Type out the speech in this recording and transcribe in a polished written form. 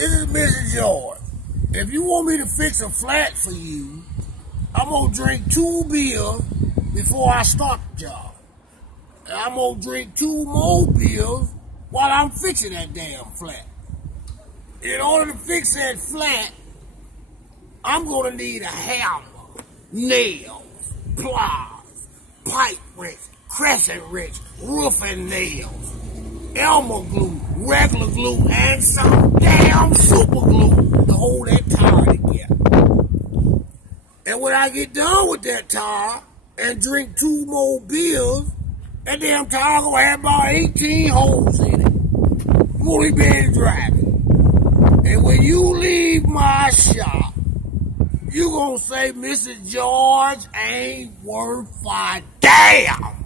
This is Mr. George. If you want me to fix a flat for you, I'm going to drink 2 beers before I start the job. And I'm going to drink 2 more beers while I'm fixing that damn flat. In order to fix that flat, I'm going to need a hammer, nails, pliers, pipe wrench, crescent wrench, roofing nails, Elmer glue, regular glue, and some damn super glue to hold that tire together. And when I get done with that tire and drink 2 more beers, that damn tire gonna have about 18 holes in it. You only been driving. And when you leave my shop, you gonna say Mr. George ain't worth a damn.